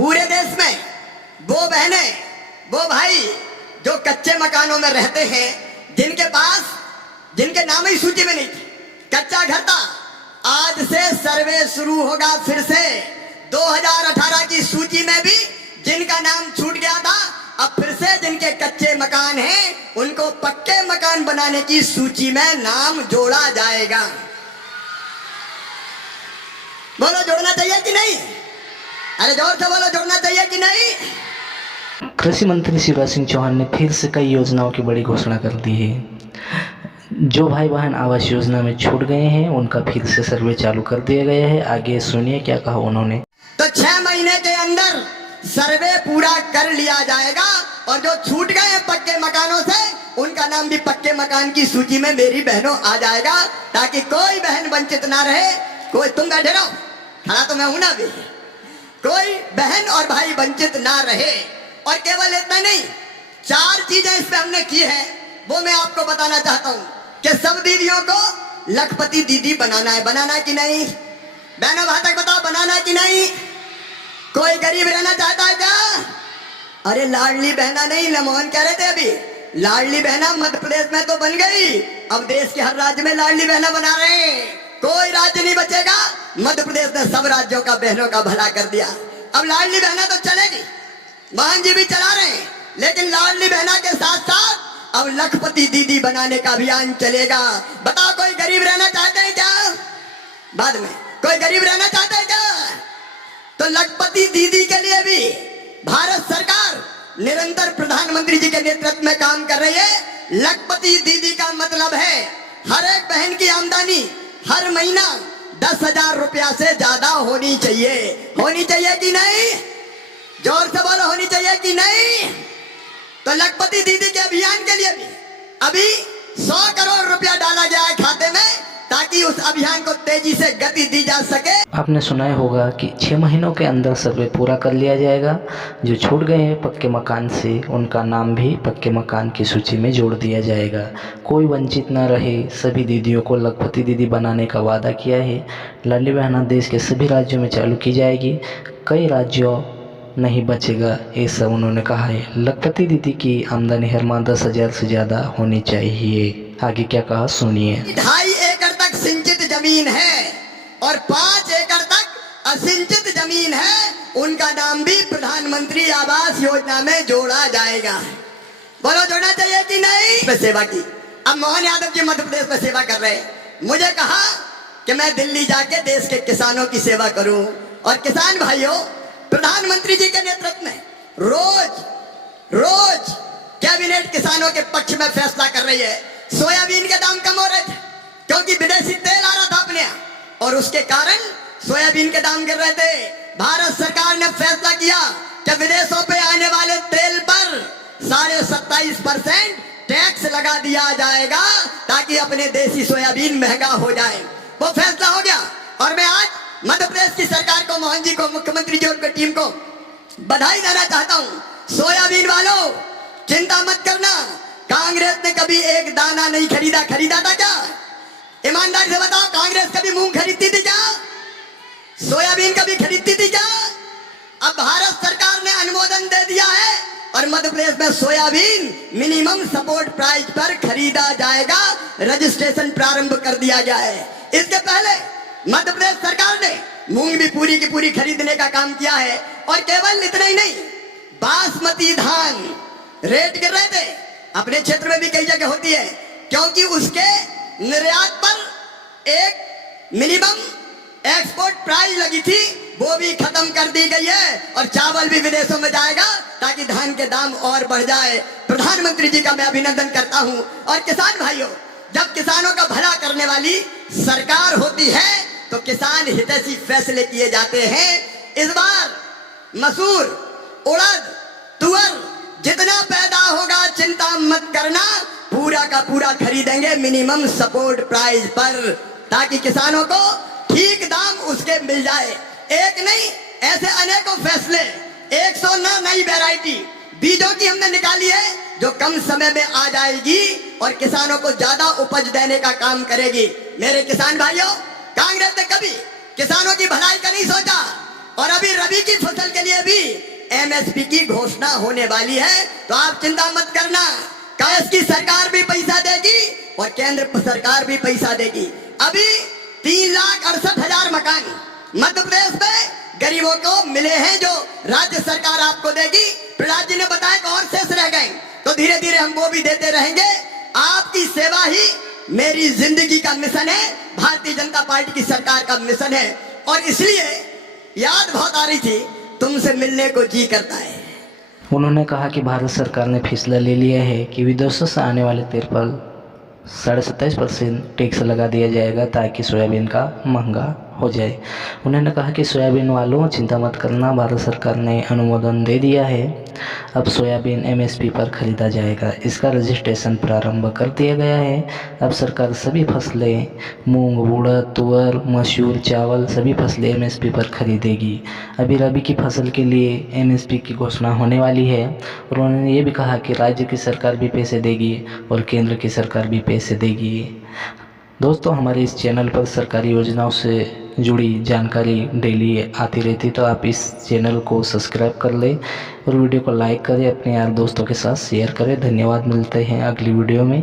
पूरे देश में वो बहनें, वो भाई जो कच्चे मकानों में रहते हैं, जिनके नाम ही सूची में नहीं थी, कच्चा घर था, आज से सर्वे शुरू होगा फिर से। 2018 की सूची में भी जिनका नाम छूट गया था, अब फिर से जिनके कच्चे मकान हैं उनको पक्के मकान बनाने की सूची में नाम जोड़ा जाएगा। बोलो जोड़ना चाहिए कि नहीं? अरे जोर से बोलो, जोड़ना चाहिए कि नहीं? कृषि मंत्री शिवराज सिंह चौहान ने फिर से कई योजनाओं की बड़ी घोषणा कर दी है। जो भाई बहन आवास योजना में छूट गए हैं उनका फिर से सर्वे चालू कर दिया गया है। आगे सुनिए क्या कहा उन्होंने। तो 6 महीने के अंदर सर्वे पूरा कर लिया जाएगा और जो छूट गए हैं पक्के मकानों से उनका नाम भी पक्के मकान की सूची में मेरी बहनों आ जाएगा, ताकि कोई बहन वंचित ना रहे। कोई, तुम बैठे रहो, खड़ा तो मैं हूं ना भी, कोई बहन और भाई वंचित ना रहे। और केवल इतना नहीं, 4 चीजें इस पे हमने की है, वो मैं आपको बताना चाहता हूं कि सब दीदियों को लखपति दीदी बनाना है। बनाना कि नहीं? बहनों भाई तक बताओ, बनाना कि नहीं? कोई गरीब रहना चाहता है क्या? अरे लाडली बहना नहीं, लमोहन कह रहे थे अभी, लाडली बहना मध्य प्रदेश में तो बन गई, अब देश के हर राज्य में लाडली बहना बना रहे हैं। कोई राज्य नहीं बचेगा, मध्य प्रदेश ने सब राज्यों का बहनों का भला कर दिया। अब लाडली बहना तो चलेगी, मोहन जी भी चला रहे हैं, लेकिन लाडली बहना के साथ साथ अब लखपति दीदी बनाने का अभियान चलेगा। बताओ कोई गरीब रहना चाहते हैं क्या? बाद में कोई गरीब रहना चाहते हैं क्या? तो लखपति दीदी के लिए भी भारत सरकार निरंतर प्रधानमंत्री जी के नेतृत्व में काम कर रही है। लखपति दीदी का मतलब है हर एक बहन की आमदनी हर महीना 10,000 रुपया से ज्यादा होनी चाहिए। होनी चाहिए कि नहीं? जोर से बोलो, होनी चाहिए कि नहीं? तो लखपति दीदी के अभियान के लिए भी अभी 100 करोड़ रुपया डाला गया है खाते में, ताकि उस अभियान को तेजी से गति दी जा सके। आपने सुना ही होगा कि 6 महीनों के अंदर सर्वे पूरा कर लिया जाएगा। जो छूट गए हैं पक्के मकान से उनका नाम भी पक्के मकान की सूची में जोड़ दिया जाएगा। कोई वंचित ना रहे, सभी दीदियों को लखपति दीदी बनाने का वादा किया है। लाडली बहना देश के सभी राज्यों में चालू की जाएगी, कई राज्यों नहीं बचेगा, ऐसा उन्होंने कहा है। लखपति दीदी की आमदनी हर माह 10,000 से ज़्यादा होनी चाहिए। आगे क्या कहा सुनिए। 2.5 एकड़ तक सिंचित जमीन है और 5 एकड़ तक असिंचित जमीन है, उनका नाम भी प्रधानमंत्री आवास योजना में जोड़ा जाएगा। बोलो जोड़ना चाहिए कि नहीं? में सेवा की। अब मोहन यादव जी मध्य प्रदेश में सेवा कर रहे हैं। मुझे कहा कि मैं दिल्ली जाके देश के किसानों की सेवा करूं, और किसान भाइयों प्रधानमंत्री जी के नेतृत्व में रोज कैबिनेट किसानों के पक्ष में फैसला कर रही है। सोयाबीन के दाम कम हो रहे थे क्योंकि विदेशी तेल आ रहा था अपने यहाँ, और उसके कारण सोयाबीन के दाम गिर रहे थे। भारत सरकार ने फैसला किया कि विदेशों पे आने वाले तेल पर 27.5% टैक्स लगा दिया जाएगा, ताकि अपने देसी सोयाबीन महंगा हो जाए। वो फैसला हो गया, और मैं आज मध्य प्रदेश की सरकार को, मोहन जी को, मुख्यमंत्री जी और उनकी टीम को बधाई देना चाहता हूं। सोयाबीन वालों चिंता मत करना, कांग्रेस ने कभी एक दाना नहीं खरीदा। खरीदा था क्या? ईमानदारी से बताओ, कांग्रेस कभी मूंग खरीदती थी क्या? सोयाबीन कभी खरीदती थी क्या? अब भारत सरकार ने अनुमोदन दे दिया है और मध्य प्रदेश में सोयाबीन मिनिमम सपोर्ट प्राइस पर खरीदा जाएगा। रजिस्ट्रेशन प्रारंभ कर दिया गया है। इसके पहले मध्य प्रदेश सरकार ने मूंग भी पूरी की पूरी खरीदने का काम किया है। और केवल इतना ही नहीं, बासमती धान रेट गिर रहे थे, अपने क्षेत्र में भी कई जगह होती है, क्योंकि उसके निर्यात पर एक मिनिमम एक्सपोर्ट प्राइस लगी थी, वो भी खत्म कर दी गई है। और चावल भी विदेशों में जाएगा ताकि धान के दाम और बढ़ जाए। प्रधानमंत्री जी का मैं अभिनंदन करता हूं। और किसान भाइयों, जब किसानों का भला करने वाली सरकार होती है तो किसान हितैषी फैसले किए जाते हैं। इस बार मसूर, उड़द, तुअर जितना पैदा होगा चिंता मत करना, पूरा का पूरा खरीदेंगे मिनिमम सपोर्ट प्राइस पर, ताकि किसानों को ठीक दाम उसके मिल जाए। एक नहीं, ऐसे अनेकों फैसले, 109 नई वैरायटी बीजों की हमने निकाली है जो कम समय में आ जाएगी और किसानों को ज्यादा उपज देने का काम करेगी। मेरे किसान भाइयों, कांग्रेस ने कभी किसानों की भलाई का नहीं सोचा और अभी रबी की फसल के लिए भी एमएसपी की घोषणा होने वाली है। तो आप चिंता मत करना, कांग्रेस की सरकार भी पैसा देगी और केंद्र सरकार भी पैसा देगी। अभी 3,68,000 मकान मध्य प्रदेश में गरीबों को मिले हैं जो राज्य सरकार आपको देगी। प्रहलाद जी ने बताया कि और शेष रह गए, तो धीरे धीरे हम वो भी देते रहेंगे। आपकी सेवा ही मेरी जिंदगी का मिशन है, भारतीय जनता पार्टी की सरकार का मिशन है। और इसलिए याद बहुत आ रही थी, तुमसे मिलने को जी करता है। उन्होंने कहा कि भारत सरकार ने फैसला ले लिया है कि विदेशों से आने वाले तेल पर 27.5% टैक्स लगा दिया जाएगा ताकि सोयाबीन का महंगा हो जाए। उन्होंने कहा कि सोयाबीन वालों चिंता मत करना, भारत सरकार ने अनुमोदन दे दिया है, अब सोयाबीन एमएसपी पर खरीदा जाएगा। इसका रजिस्ट्रेशन प्रारंभ कर दिया गया है। अब सरकार सभी फसलें मूंग, उड़द, तुअर, मसूर, चावल सभी फसलें एमएसपी पर खरीदेगी। अभी रबी की फसल के लिए एमएसपी की घोषणा होने वाली है। और उन्होंने ये भी कहा कि राज्य की सरकार भी पैसे देगी और केंद्र की सरकार भी पैसे देगी। दोस्तों, हमारे इस चैनल पर सरकारी योजनाओं से जुड़ी जानकारी डेली आती रहती, तो आप इस चैनल को सब्सक्राइब कर लें और वीडियो को लाइक करें, अपने यार दोस्तों के साथ शेयर करें। धन्यवाद, मिलते हैं अगली वीडियो में।